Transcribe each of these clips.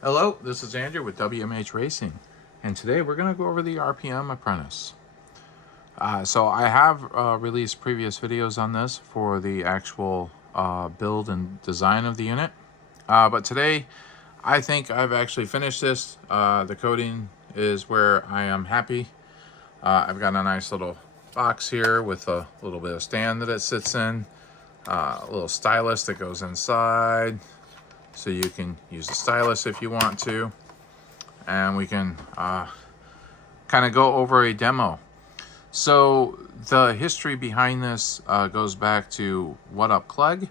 Hello, this is Andrew with WMH Racing, and today we're going to go over the RPM Apprentice. So I have released previous videos on this for the actual build and design of the unit, but today I think I've actually finished this. The coating is where I am happy. I've got a nice little box here with a little bit of stand that it sits in, a little stylus that goes inside, so you can use the stylus if you want to, and we can kind of go over a demo. So the history behind this goes back to What Up Clegg,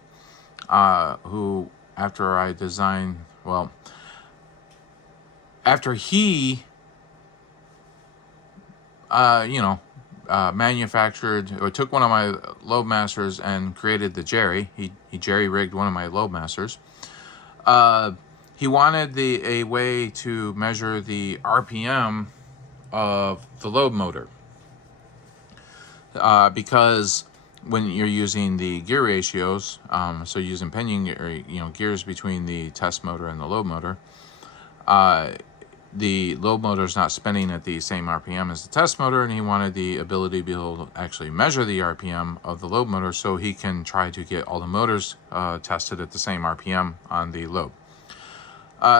who after I designed, well, after he manufactured or took one of my Loadmasters and created the Jerry. He jerry-rigged one of my Loadmasters. He wanted a way to measure the RPM of the load motor, because when you're using the gear ratios, so using pinion or gears between the test motor and the load motor, the load motor is not spinning at the same RPM as the test motor, and he wanted the ability to be able to actually measure the RPM of the load motor so he can try to get all the motors tested at the same RPM on the load.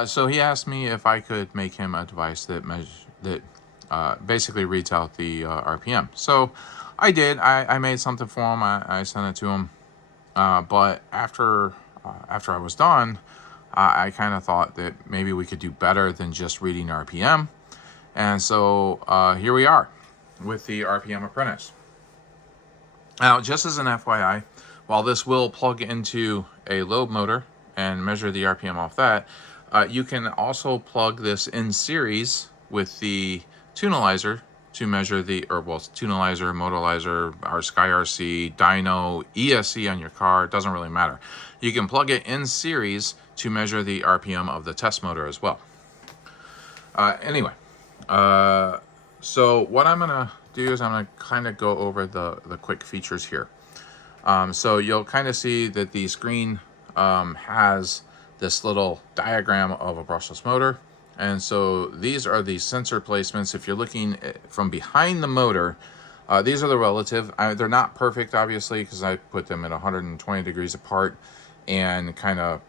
So he asked me if I could make him a device that basically reads out the RPM. So I did. I made something for him. I sent it to him. But after I was done, I kind of thought that maybe we could do better than just reading RPM. And so here we are with the RPM Apprentice. Now, just as an FYI, while this will plug into a load motor and measure the RPM off that, you can also plug this in series with the tunalizer to measure tunalizer, motorizer, our Sky RC, dyno, ESC on your car. It doesn't really matter. You can plug it in series to measure the RPM of the test motor as well. Anyway, so what I'm gonna do is I'm gonna kind of go over the quick features here. So you'll kind of see that the screen has this little diagram of a brushless motor. And so these are the sensor placements. If you're looking from behind the motor, these are the relative. They're not perfect, obviously, because I put them at 120 degrees apart and kind of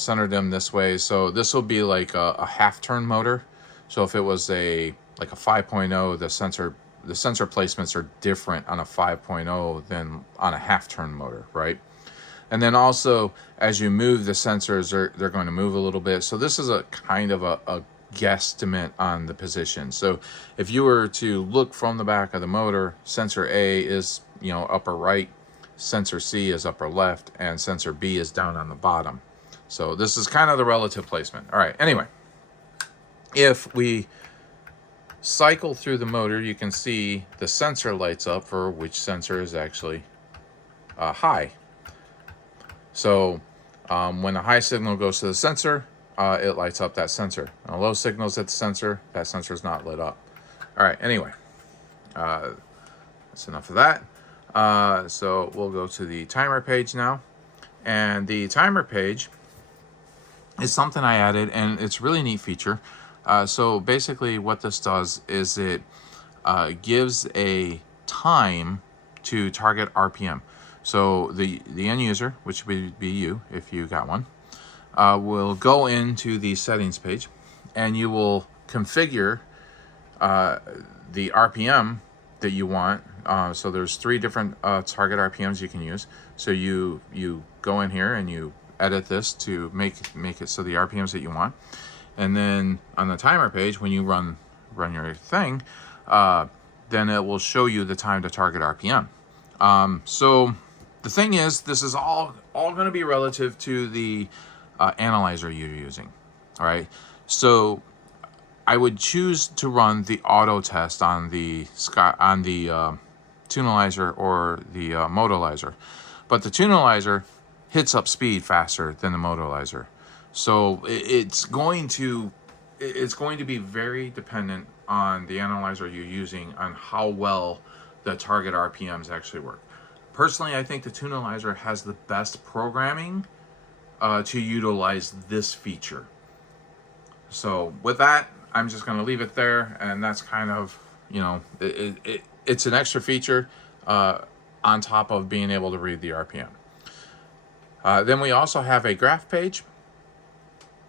centered them this way. So this will be like a half-turn motor. So if it was like a 5.0, the sensor placements are different on a 5.0 than on a half-turn motor, right? And then also, as you move the sensors, they're going to move a little bit. So this is a kind of a guesstimate on the position. So if you were to look from the back of the motor, sensor A is upper right, sensor C is upper left, and sensor B is down on the bottom. So this is kind of the relative placement. All right, anyway, if we cycle through the motor, you can see the sensor lights up for which sensor is actually high. So when a high signal goes to the sensor, it lights up that sensor. When a low signal's at the sensor, that sensor is not lit up. All right, anyway, that's enough of that. So we'll go to the timer page now. And the timer page is something I added, and it's a really neat feature. So basically what this does is it gives a time to target RPM. So the end user, which would be you if you got one, will go into the settings page, and you will configure the RPM that you want. So there's 3 different target RPMs you can use. So you go in here and you edit this to make it so the RPMs that you want. And then on the timer page, when you run your thing, then it will show you the time to target RPM. So the thing is, this is all going to be relative to the analyzer you're using. All right. So I would choose to run the auto test on the tunalizer or the motorizer, but the tunalizer hits up speed faster than the motorizer. So it's going to be very dependent on the analyzer you're using on how well the target RPMs actually work. Personally, I think the tunalizer has the best programming to utilize this feature. So with that, I'm just going to leave it there, and that's kind of, you know, it's an extra feature on top of being able to read the RPM. Then we also have a graph page.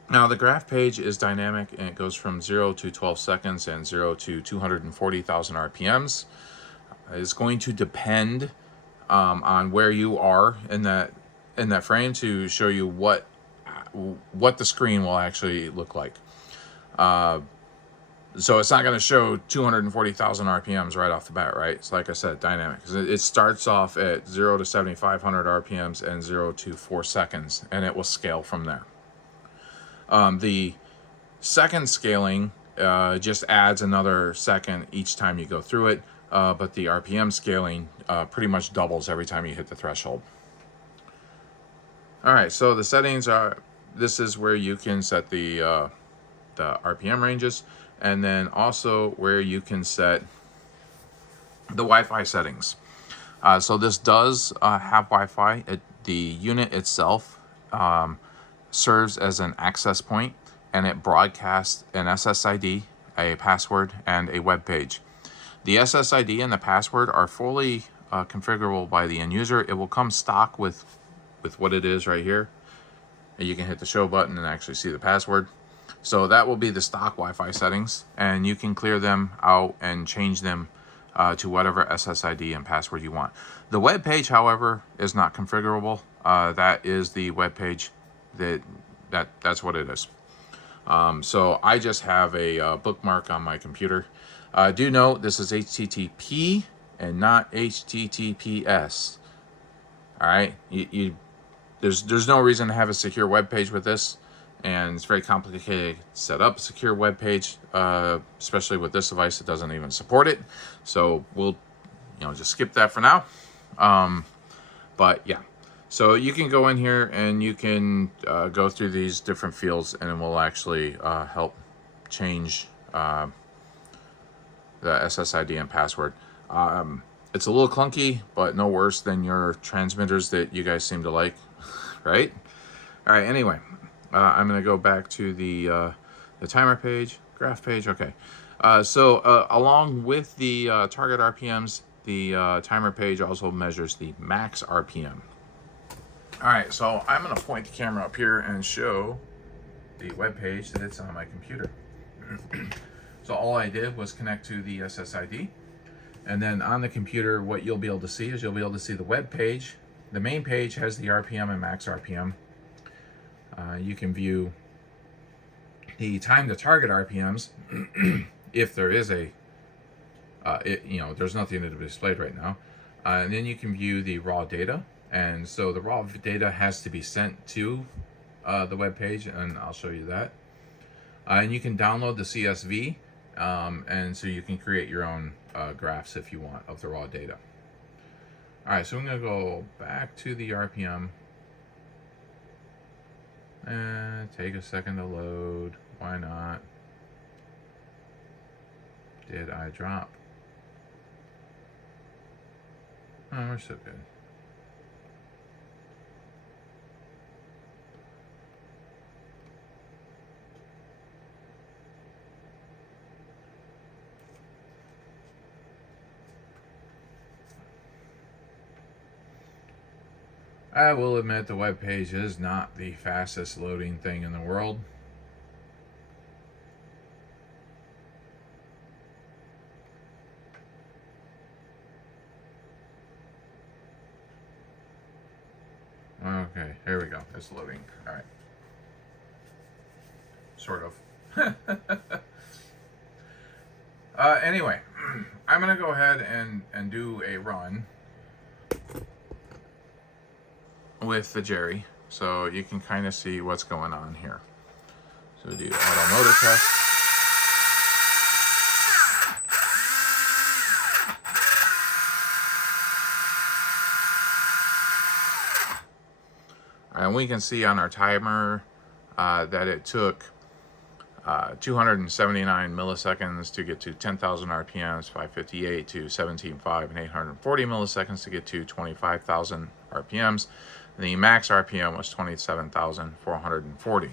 Now the graph page is dynamic, and it goes from 0 to 12 seconds and 0 to 240,000 RPMs. It's going to depend on where you are in that frame to show you what the screen will actually look like. So it's not going to show 240,000 RPMs right off the bat, right? It's like I said, dynamic. It starts off at 0 to 7,500 RPMs and 0 to 4 seconds, and it will scale from there. The second scaling just adds another second each time you go through it, but the RPM scaling pretty much doubles every time you hit the threshold. All right, so the settings are, this is where you can set the RPM ranges, and then also where you can set the Wi-Fi settings. So this does have Wi-Fi. The unit itself serves as an access point, and it broadcasts an SSID, a password, and a web page. The SSID and the password are fully configurable by the end user. It will come stock with what it is right here. And you can hit the show button and actually see the password. So that will be the stock Wi-Fi settings, and you can clear them out and change them to whatever SSID and password you want. The web page, however, is not configurable. That is the web page. That's what it is. So I just have a bookmark on my computer. Do note this is HTTP and not HTTPS. All right, there's no reason to have a secure web page with this, and it's very complicated to set up a secure web page, especially with this device. It doesn't even support it, so we'll just skip that for now. But yeah, so you can go in here and you can go through these different fields, and it will actually help change the SSID and password. It's a little clunky, but no worse than your transmitters that you guys seem to like, right? All right, anyway, I'm going to go back to the timer page, graph page. Okay, so along with the target RPMs, the timer page also measures the max RPM. All right, so I'm going to point the camera up here and show the web page that's on my computer. So all I did was connect to the SSID. And then on the computer, what you'll be able to see is you'll be able to see the web page. The main page has the RPM and max RPM. You can view the time to target RPMs if there is a, there's nothing to be displayed right now. And then you can view the raw data. And so the raw data has to be sent to the web page, and I'll show you that. And you can download the CSV, and so you can create your own graphs if you want of the raw data. All right, so I'm going to go back to the RPM and take a second to load. Why not? Did I drop? Oh, we're so good. I will admit the web page is not the fastest loading thing in the world. Okay, here we go. It's loading. All right. Sort of. Anyway, I'm going to go ahead and do a run with the Jerry, so you can kind of see what's going on here. So do auto motor test. And we can see on our timer that it took 279 milliseconds to get to 10,000 RPMs, 558 to 17.5, and 840 milliseconds to get to 25,000 RPMs. And the max RPM was 27,440.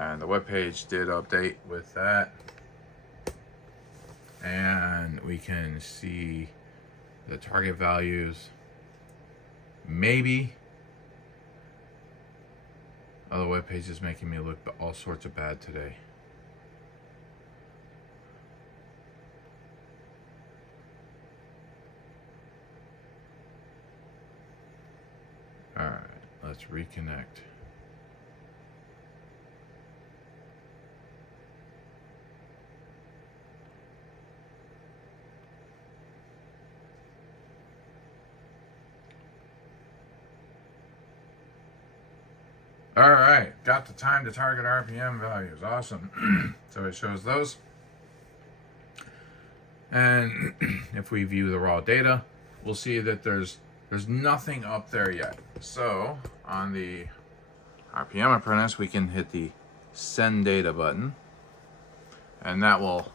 And the web page did update with that. And we can see the target values. Maybe. Oh, the web page is making me look all sorts of bad today. All right, let's reconnect. All right, got the time to target RPM values. Awesome. So it shows those. And if we view the raw data, we'll see that there's nothing up there yet. So on the RPM Apprentice, we can hit the send data button, and that will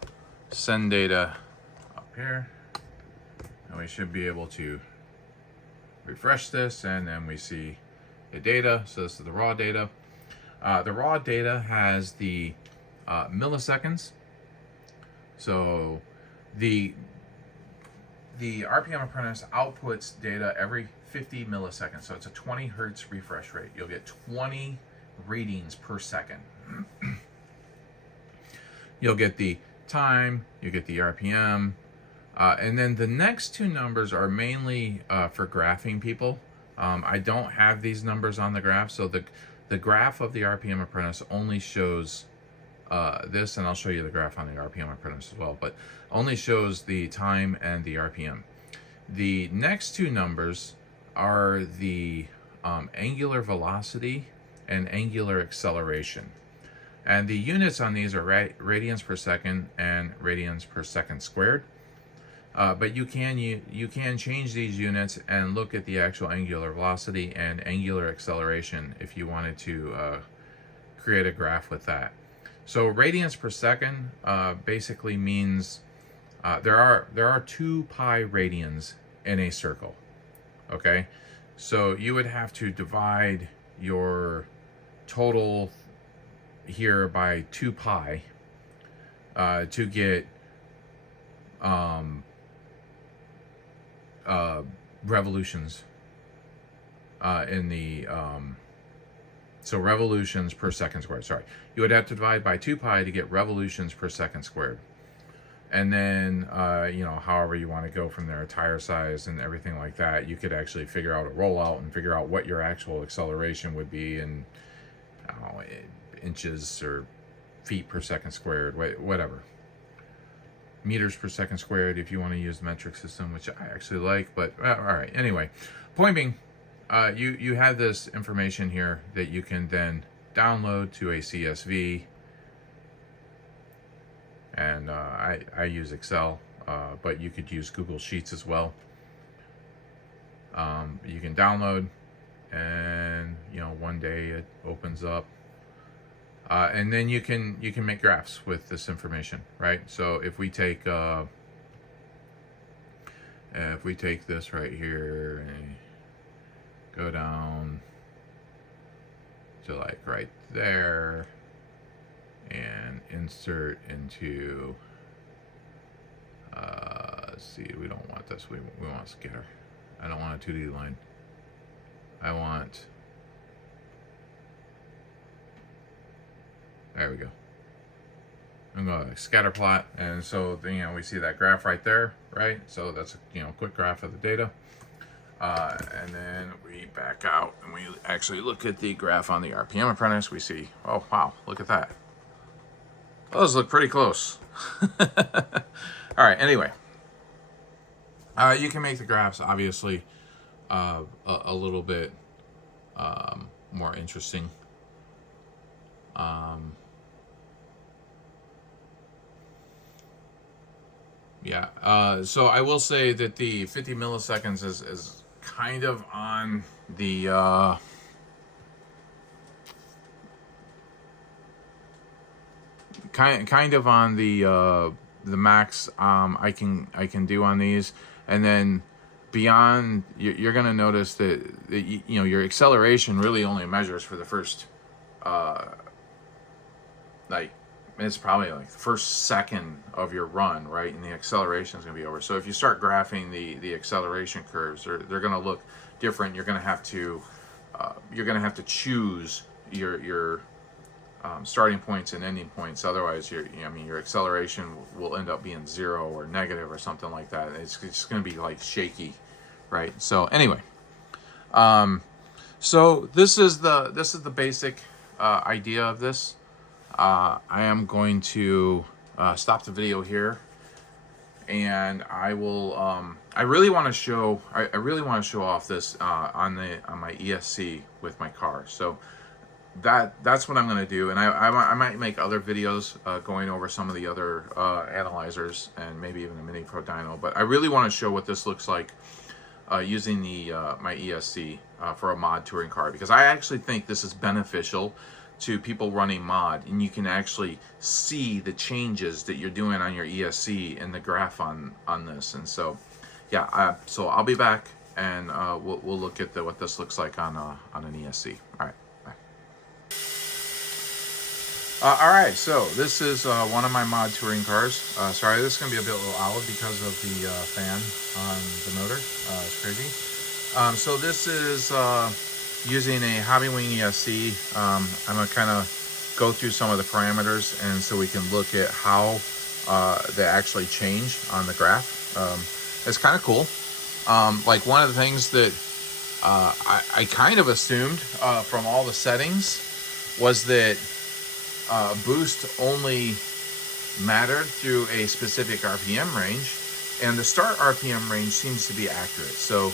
send data up here. And we should be able to refresh this, and then we see the data. So this is the raw data. The raw data has the milliseconds. So the RPM Apprentice outputs data every 50 milliseconds. So it's a 20 hertz refresh rate. You'll get 20 readings per second. You'll get the time, you get the RPM, and then the next two numbers are mainly for graphing people. I don't have these numbers on the graph, so the graph of the RPM Apprentice only shows this, and I'll show you the graph on the RPM Apprentice as well, but only shows the time and the RPM. The next two numbers are the angular velocity and angular acceleration. And the units on these are radians per second and radians per second squared. But you can change these units and look at the actual angular velocity and angular acceleration if you wanted to create a graph with that. So radians per second basically means there are 2 pi radians in a circle. Okay, so you would have to divide your total here by 2 pi to get revolutions in the so revolutions per second squared. Sorry, you would have to divide by 2 pi to get revolutions per second squared, and then however you want to go from there, tire size and everything like that. You could actually figure out a rollout and figure out what your actual acceleration would be in, I don't know, inches or feet per second squared, whatever. Meters per second squared if you want to use the metric system, which I actually like, but all right. Anyway, point being, you have this information here that you can then download to a CSV, and I use Excel, but you could use Google Sheets as well. You can download, and one day it opens up. And then you can make graphs with this information, right? So if we take this right here and go down to like right there and insert into let's see, we don't want this, we want scatter. I don't want a 2D line. I want, there we go. I'm going to scatter plot, and so we see that graph right there, right? So that's a quick graph of the data, and then we back out and we actually look at the graph on the RPM Apprentice. We see, oh wow, look at that. Those look pretty close. All right. Anyway, you can make the graphs obviously a little bit more interesting. Yeah, so I will say that the 50 milliseconds is kind of on the kind of on the max I can do on these, and then beyond you're gonna notice that your acceleration really only measures for the first it's probably like the first second of your run, right? And the acceleration is going to be over. So if you start graphing the acceleration curves, they're going to look different. You're going to have to choose your starting points and ending points. Otherwise, your acceleration will end up being 0 or negative or something like that. It's just going to be like shaky, right? So anyway, so this is the basic idea of this. I am going to stop the video here, and I will. I really want to show. I really want to show off this on my ESC with my car. So that's what I'm going to do, and I might make other videos going over some of the other analyzers and maybe even the Mini Pro Dyno. But I really want to show what this looks like using the my ESC for a mod touring car, because I actually think this is beneficial to people running mod, and you can actually see the changes that you're doing on your ESC in the graph on this. And so yeah, so I'll be back, and we'll look at what this looks like on an ESC. All right, bye. All right, so this is one of my mod touring cars. Sorry, this is going to be a bit loud because of the fan on the motor. It's crazy. So this is using a Hobbywing ESC. I'm going to kind of go through some of the parameters, and so we can look at how they actually change on the graph. It's kind of cool. Like one of the things that I kind of assumed from all the settings was that boost only mattered through a specific RPM range, and the start RPM range seems to be accurate. So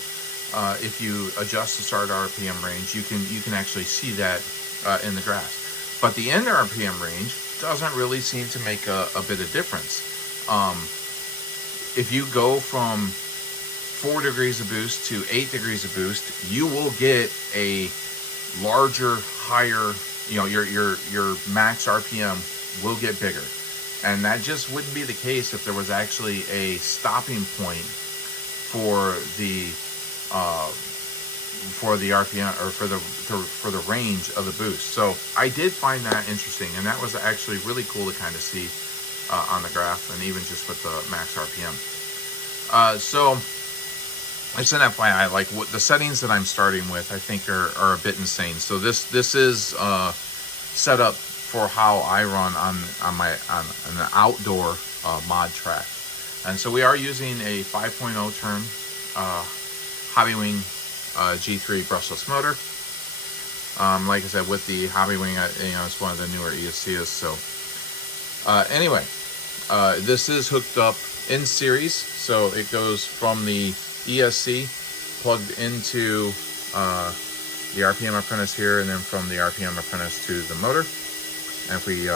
if you adjust the start RPM range, you can actually see that in the graph. But the end RPM range doesn't really seem to make a bit of difference. If you go from 4 degrees of boost to 8 degrees of boost, you will get a larger, higher, your max RPM will get bigger. And that just wouldn't be the case if there was actually a stopping point for the RPM, or for the range of the boost. So I did find that interesting, and that was actually really cool to kind of see on the graph, and even just with the max RPM. So it's an FYI, like what the settings that I'm starting with, I think are a bit insane. So this is set up for how I run on an outdoor mod track. And so we are using a 5.0 turn Hobbywing G3 brushless motor. Like I said, with the Hobbywing, it's one of the newer ESCs. So anyway, this is hooked up in series, so it goes from the ESC plugged into the RPM Apprentice here, and then from the RPM Apprentice to the motor. And if we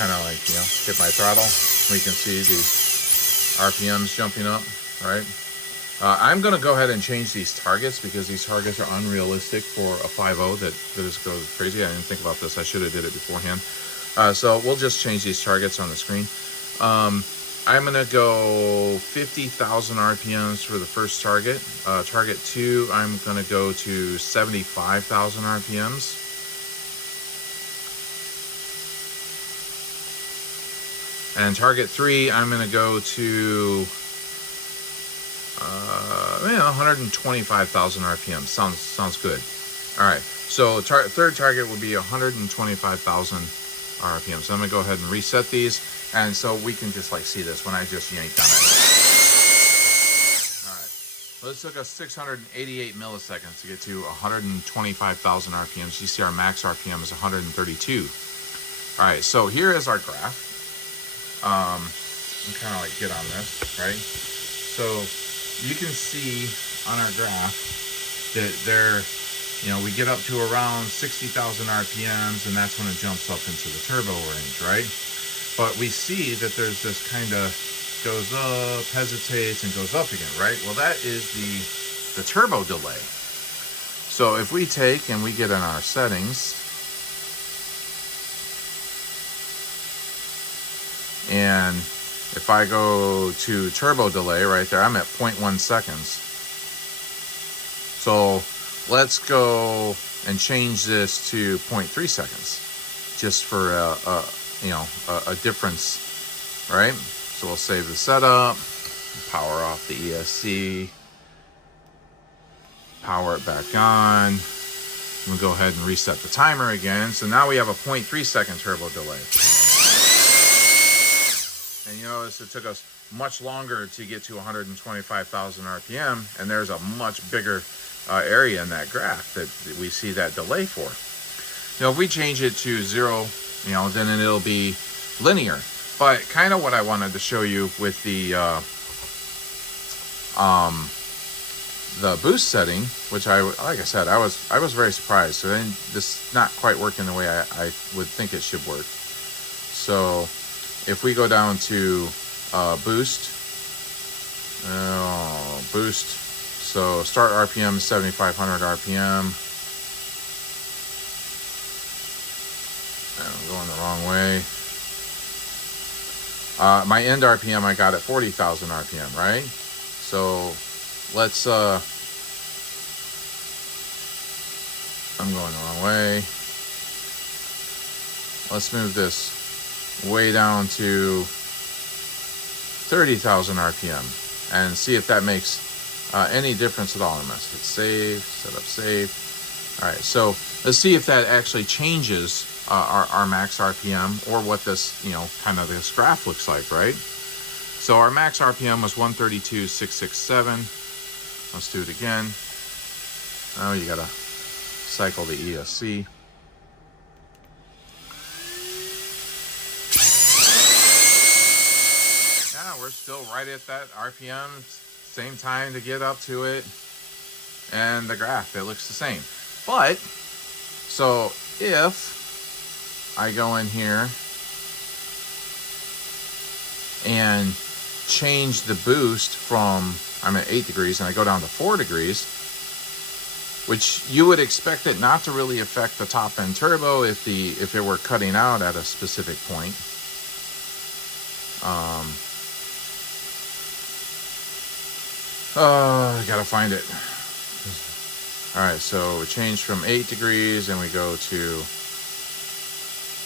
kind of like hit my throttle, we can see the RPMs jumping up, right? I'm going to go ahead and change these targets, because these targets are unrealistic for a 5.0 that just goes crazy. I didn't think about this. I should have did it beforehand. So we'll just change these targets on the screen. I'm going to go 50,000 RPMs for the first target. Target 2, I'm going to go to 75,000 RPMs. And target 3, I'm going to go to 125,000 RPM. Sounds good. All right. So third target will be 125,000 RPM. So I'm going to go ahead and reset these, and so we can just like see this when I just yanked on it. All right. Well, this took us 688 milliseconds to get to 125,000 RPMs. You see our max RPM is 132. All right. So here is our graph. I'm kind of like get on this, right? So you can see on our graph that we get up to around 60,000 RPMs, and that's when it jumps up into the turbo range, right? But we see that there's this kind of goes up, hesitates, and goes up again, right? Well, that is the turbo delay. So if we take and we get in our settings, and if I go to turbo delay right there, I'm at 0.1 seconds. So let's go and change this to 0.3 seconds. just for a difference, right? So we'll save the setup, power off the ESC, power it back on. We'll go ahead and reset the timer again. So now we have a 0.3 second turbo delay. And you notice it took us much longer to get to 125,000 RPM, and there's a much bigger area in that graph that we see that delay for. If we change it to 0, then it'll be linear. But kind of what I wanted to show you with the boost setting, which like I said, I was very surprised. So then this not quite working the way I would think it should work. So if we go down to boost, so start RPM 7,500 RPM. I'm going the wrong way. My end RPM I got at 40,000 RPM, right? So let's I'm going the wrong way. Let's move this way down to 30,000 RPM and see if that makes any difference at all. I'm gonna hit save, set up save. All right, so let's see if that actually changes our max RPM, or what this, kind of this graph looks like, right? So our max RPM was 132,667. Let's do it again. Oh, you gotta cycle the ESC. Yeah, we're still right at that RPM, same time to get up to it, and the graph, it looks the same. But so if I go in here and change the boost from, I'm at 8 degrees, and I go down to 4 degrees, which you would expect it not to really affect the top end turbo if it were cutting out at a specific point. I gotta find it. All right, so we change from 8 degrees and we go to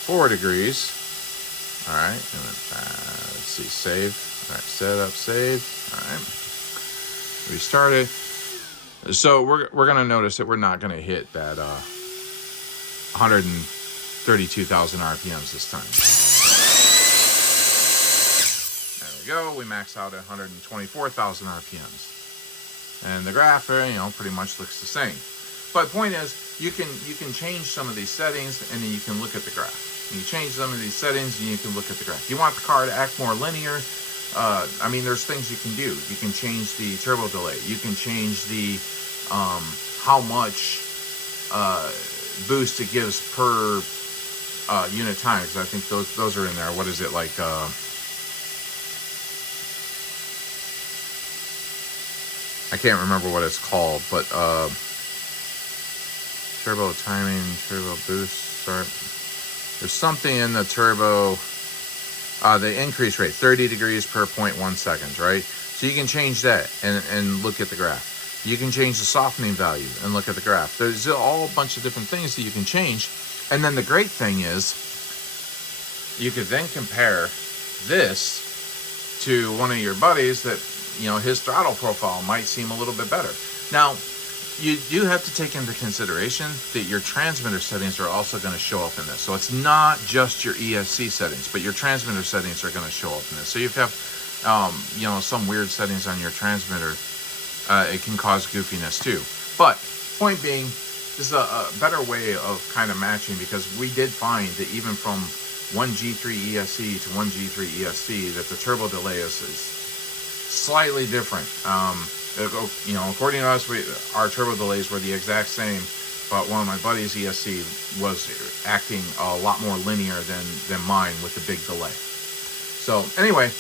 4 degrees. All right, and let's see, save. All right, set up, save. All right, restart it. So we're gonna notice that we're not gonna hit that 132,000 RPMs this time. There we go. We max out at 124,000 RPMs, and the graph, pretty much looks the same. But the point is, you can change some of these settings, and then you can look at the graph. You change some of these settings, and you can look at the graph. You want the car to act more linear. There's things you can do. You can change the turbo delay. You can change the how much boost it gives per unit time. Because I think those are in there. What is it like? I can't remember what it's called, but turbo timing, turbo boost start. There's something in the turbo. The increase rate, 30 degrees per 0.1 seconds, right? So you can change that and look at the graph. You can change the softening value and look at the graph. There's all a bunch of different things that you can change. And then the great thing is, you could then compare this to one of your buddies that, his throttle profile might seem a little bit better. Now, you do have to take into consideration that your transmitter settings are also going to show up in this. So it's not just your ESC settings, but your transmitter settings are going to show up in this. So if you have, some weird settings on your transmitter, it can cause goofiness too. But point being, this is a better way of kind of matching, because we did find that even from one G3 ESC to one G3 ESC, that the turbo delay is slightly different. According to us, our turbo delays were the exact same, but one of my buddies' ESC was acting a lot more linear than mine with the big delay. So anyway,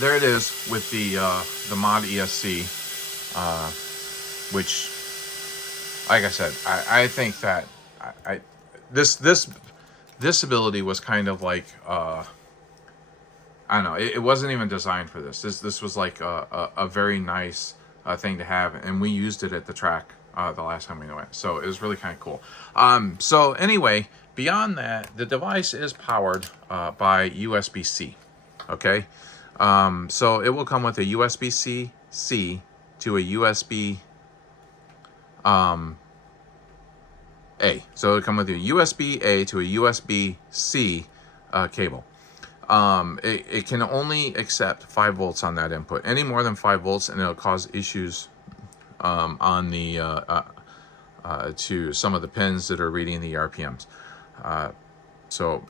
there it is with the mod ESC, which, like I said, I think that this ability was kind of like, I don't know, it wasn't even designed for this. This was like a very nice thing to have, and we used it at the track the last time we went. So it was really kind of cool. So anyway, beyond that, the device is powered by USB-C. Okay, so it will come with a USB-C to a USB A. So it'll come with a USB-A to a USB-C cable. It can only accept 5 volts on that input. Any more than 5 volts, and it'll cause issues on the to some of the pins that are reading the RPMs. So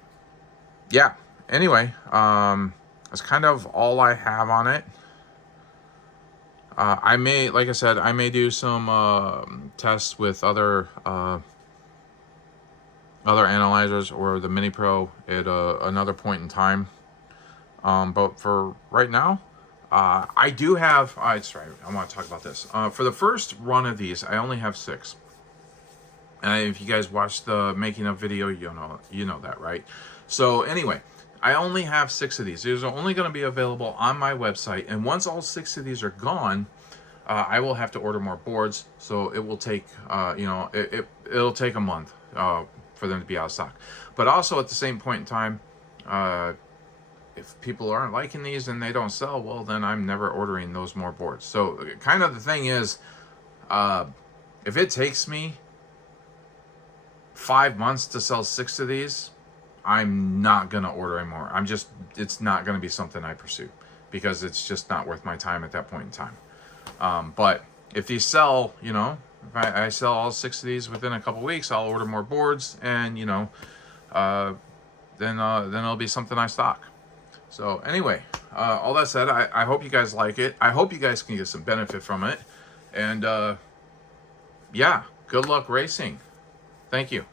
yeah. Anyway, that's kind of all I have on it. I may, like I said, I may do some tests with other analyzers or the Mini Pro at another point in time. But for right now, I do have. That's right. I want to talk about this. For the first run of these, I only have 6. And if you guys watched the making of video, you know that, right? So anyway, I only have 6 of these. These are only going to be available on my website, and once all 6 of these are gone, I will have to order more boards. So it will take, it'll take a month for them to be out of stock. But also at the same point in time, if people aren't liking these and they don't sell, well, then I'm never ordering those more boards. So kind of the thing is, if it takes me 5 months to sell 6 of these, I'm not going to order anymore. It's not going to be something I pursue because it's just not worth my time at that point in time. But if these sell, if I sell all 6 of these within a couple weeks, I'll order more boards, and then it'll be something I stock. So anyway, all that said, I hope you guys like it. I hope you guys can get some benefit from it. And yeah, good luck racing. Thank you.